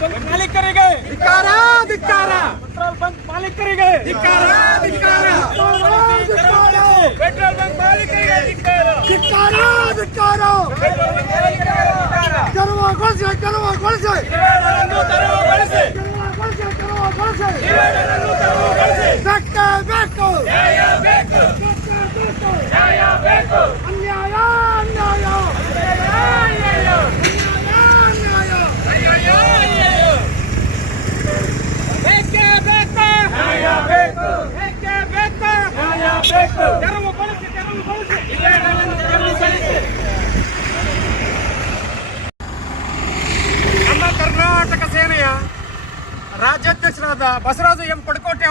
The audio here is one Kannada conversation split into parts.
ಬಂಕ್ ಮಾಲೀಕರಿಗೆ ಧಿಕ್ಕಾರ ಧಿಕ್ಕಾರ ಪೆಟ್ರೋಲ್ ಬಂಕ್ ಮಾಲೀಕರಿಗೆ ಧಿಕ್ಕಾರ ಧಿಕ್ಕಾರ ಪೆಟ್ರೋಲ್ ಬಂಕ್ ಮಾಲೀಕರಿಗೆ ಧಿಕ್ಕಾರ ಧಿಕ್ಕಾರ ಧಿಕ್ಕಾರ ಪೆಟ್ರೋಲ್ ಬಂಕ್ ಮಾಲೀಕರಿಗೆ ಧಿಕ್ಕಾರ ತೆರವುಗೊಳಿಸಿ ತೆರವುಗೊಳಿಸಿ ಡಿವೈಡರನ್ನು ತೆರವುಗೊಳಿಸಿ ತೆರವುಗೊಳಿಸಿ ತೆರವುಗೊಳಿಸಿ ಡಿವೈಡರನ್ನು ತೆರವುಗೊಳಿಸಿ ಬೇಕೇ ಬೇಕು ನ್ಯಾಯ ಬೇಕು ಬೇಕೇ ಬೇಕು ನ್ಯಾಯ ಬೇಕು ಅನ್ಯಾಯ ಅನ್ಯಾಯ ಅನ್ಯಾಯ ಅನ್ಯಾಯ ಅನ್ಯಾಯ ಅಯ್ಯಯ್ಯೋ ಬೇಕೇ ಬೇಕು ನ್ಯಾಯ ಬೇಕು ಬೇಕೇ ಬೇಕು ನ್ಯಾಯ ಬೇಕು ತೆರವುಗೊಳಿಸಿ ತೆರವುಗೊಳಿಸಿ ಡಿವೈಡರನ್ನು ತೆರವುಗೊಳಿಸಿ ನಮ್ಮ ಕರ್ನಾಟಕ ಸೇನೆಯ ರಾಜ್ಯಾಧ್ಯಕ್ಷರಾದ ಬಸವರಾಜ ಎಂ ಪಡ್ಕೋಟೆ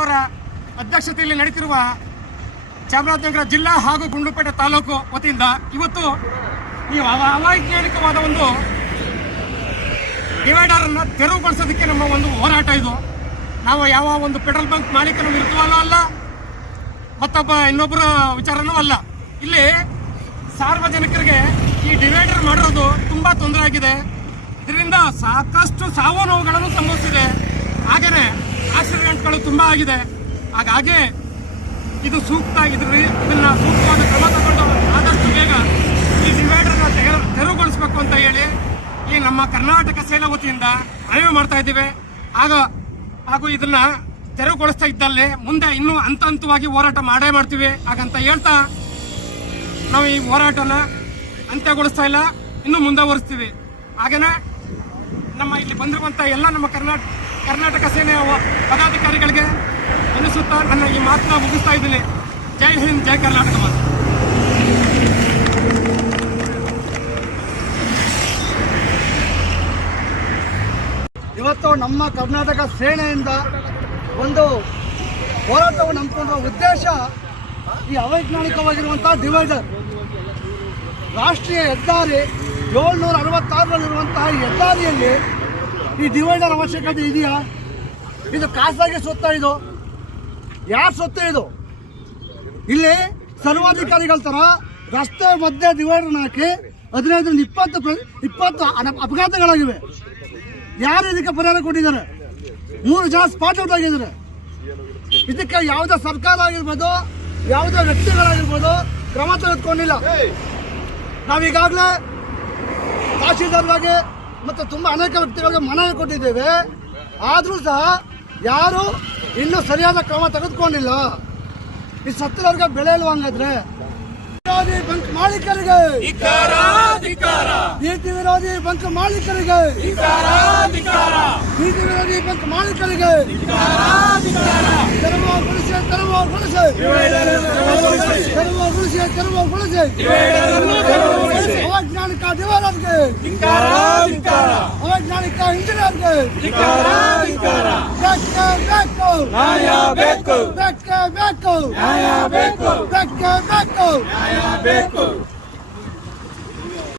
ಅಧ್ಯಕ್ಷತೆಯಲ್ಲಿ ನಡೀತಿರುವ ಚಾಮರಾಜನಗರ ಜಿಲ್ಲಾ ಹಾಗೂ ಗುಂಡುಪೇಟೆ ತಾಲೂಕು ವತಿಯಿಂದ ಇವತ್ತು ಈ ಅವ- ಅವೈಜ್ಞಾನಿಕವಾದ ಒಂದು ಡಿವೈಡರ್ ಅನ್ನ ತೆರವುಗೊಳಿಸೋದಕ್ಕೆ ನಮ್ಮ ಒಂದು ಹೋರಾಟ ಇದು. ನಾವು ಯಾವ ಒಂದು ಪೆಟ್ರೋಲ್ ಬಂಕ್ ಮಾಲೀಕನ ವಿರುದ್ಧವಲ್ಲ ಅಲ್ಲ ಮತ್ತೊಬ್ಬ ಇನ್ನೊಬ್ಬರ ವಿಚಾರನೂ ಅಲ್ಲ. ಇಲ್ಲಿ ಸಾರ್ವಜನಿಕರಿಗೆ ಈ ಡಿವೈಡರ್ ಮಾಡಿರೋದು ತುಂಬಾ ತೊಂದರೆ ಆಗಿದೆ. ಇದರಿಂದ ಸಾಕಷ್ಟು ಸಾವು ನೋವುಗಳನ್ನು ಸಂಭವಿಸಿದೆ. ಹಾಗೇನೆ ಆಕ್ಸಿಡೆಂಟ್ಗಳು ತುಂಬಾ ಆಗಿದೆ. ಹಾಗಾಗಿ ಇದು ಸೂಕ್ತ ಇದ್ರಿ ಇದನ್ನ ಸೂಕ್ತವಾದ ಕ್ರಮ ತಗೊಂಡು ಆದಷ್ಟು ಬೇಗ ಈ ಡಿವೈಡರ್ನ ತೆರ- ತೆರವುಗೊಳಿಸಬೇಕು ಅಂತ ಹೇಳಿ ಈ ನಮ್ಮ ಕರ್ನಾಟಕ ಸೇನಾ ವತಿಯಿಂದ ಮನವಿ ಮಾಡ್ತಾ ಇದ್ದೀವಿ. ಆಗ ಹಾಗೂ ಇದನ್ನ ತೆರವುಗೊಳಿಸ್ತಾ ಇದ್ದಲ್ಲಿ ಮುಂದೆ ಇನ್ನೂ ಹಂತ ಹಂತವಾಗಿ ಹೋರಾಟ ಮಾಡೇ ಮಾಡ್ತೀವಿ. ಹಾಗಂತ ಹೇಳ್ತಾ ನಾವು ಈ ಹೋರಾಟನ ಅಂತ್ಯಗೊಳಿಸ್ತಾ ಇಲ್ಲ, ಇನ್ನೂ ಮುಂದುವರಿಸ್ತೀವಿ. ಹಾಗೇನೆ ನಮ್ಮ ಇಲ್ಲಿ ಬಂದಿರುವಂಥ ಎಲ್ಲ ನಮ್ಮ ಕರ್ನಾಟಕ ಕರ್ನಾಟಕ ಸೇನೆಯ ಪದಾಧಿಕಾರಿಗಳಿಗೆ ಅನಿಸುತ್ತಾ ನನ್ನ ಈ ಮಾತನ್ನ ಮುಗಿಸ್ತಾ ಇದ್ದೀನಿ. ಜೈ ಹಿಂದ್, ಜೈ ಕರ್ನಾಟಕ ಮಾತು. ಇವತ್ತು ನಮ್ಮ ಕರ್ನಾಟಕ ಸೇನೆಯಿಂದ ಒಂದು ಹೋರಾಟವನ್ನು ನಂಬಿಕೊಂಡಿರುವ ಉದ್ದೇಶ ಈ ಅವೈಜ್ಞಾನಿಕವಾಗಿರುವಂಥ ಡಿವೈಡರ್ ರಾಷ್ಟ್ರೀಯ ಹೆದ್ದಾರಿ ಏಳ್ನೂರ ಅರವತ್ತಾರರಲ್ಲಿರುವಂತಹ ಹೆದ್ದಾರಿಯಲ್ಲಿ ಈ ಡಿವೈಡರ್ ಅವಶ್ಯಕತೆ ಇದೆಯಾ? ಇದು ಖಾಸಗಿ ಸೊತ್ತ ಇದು. ಯಾರ ಸ್ವತ್ತ ಇದು? ಇಲ್ಲಿ ಸರ್ವಾಧಿಕಾರಿಗಳ ತರ ರಸ್ತೆ ಮಧ್ಯೆ ಡಿವೈಡರ್ ಹಾಕಿ ಹದಿನೈದರಿಂದ ಇಪ್ಪತ್ತು ಇಪ್ಪತ್ತು ಅಪಘಾತಗಳಾಗಿವೆ. ಯಾರು ಇದಕ್ಕೆ ಪರಿಹಾರ ಕೊಟ್ಟಿದ್ದಾರೆ? ಮೂರು ಜನ ಸ್ಪಾಟ್ ಔಟ್ ಆಗಿದ್ದಾರೆ. ಇದಕ್ಕೆ ಯಾವುದೇ ಸರ್ಕಾರ ಆಗಿರ್ಬೋದು, ಯಾವುದೇ ವ್ಯಕ್ತಿಗಳಾಗಿರ್ಬೋದು ಕ್ರಮ ತೆಗೆದುಕೊಂಡಿಲ್ಲ. ನಾವೀಗಾಗಲೇ ತಹಶೀಲ್ದಾರ್ಗಾಗಿ ಮತ್ತು ತುಂಬ ಅನೇಕ ವ್ಯಕ್ತಿಗಳಿಗೆ ಮನವಿ ಕೊಟ್ಟಿದ್ದೇವೆ. ಆದರೂ ಸಹ ಯಾರು ಇನ್ನೂ ಸರಿಯಾದ ಕ್ರಮ ತೆಗೆದುಕೊಂಡಿಲ್ಲ. ಈ ಸತ್ತದವ್ರಿಗೆ ಬೆಲೆ ಇಲ್ವಾ ಹಂಗಾದ್ರೆ ವಿರೋಧಿ ಬಂಕ್ ಮಾಲೀಕರಿಗೆ ನೀತಿ ವಿರೋಧಿ ಬಂಕ್ ಮಾಲೀಕರಿಗೆ. ನೀತಿ ವಿರೋಧಿ ಬಂಕ್ ಮಾಲೀಕರಿಗೆ. ತೆರವುಗೊಳಿಸಿ ತೆರವುಗೊಳಿಸಿ ತೆರವುಗೊಳಿಸಿ ತೆರವುಗೊಳಿಸಿ ಅವೈಜ್ಞಾನಿಕ ಡಿವೈಡರ್ಗೆ ಧಿಕ್ಕಾರ ಧಿಕ್ಕಾರ ಅವೈಜ್ಞಾನಿಕ ಇಂಜಿನಿಯರ್ಗೆ. ಧಿಕ್ಕಾರ ಧಿಕ್ಕಾರ ಬೇಕೇ ಬೇಕು ಬೇಕು ಬೇಕೇ ಬೇಕು ಬೇಕು ಬೇಕೇ ಬೇಕು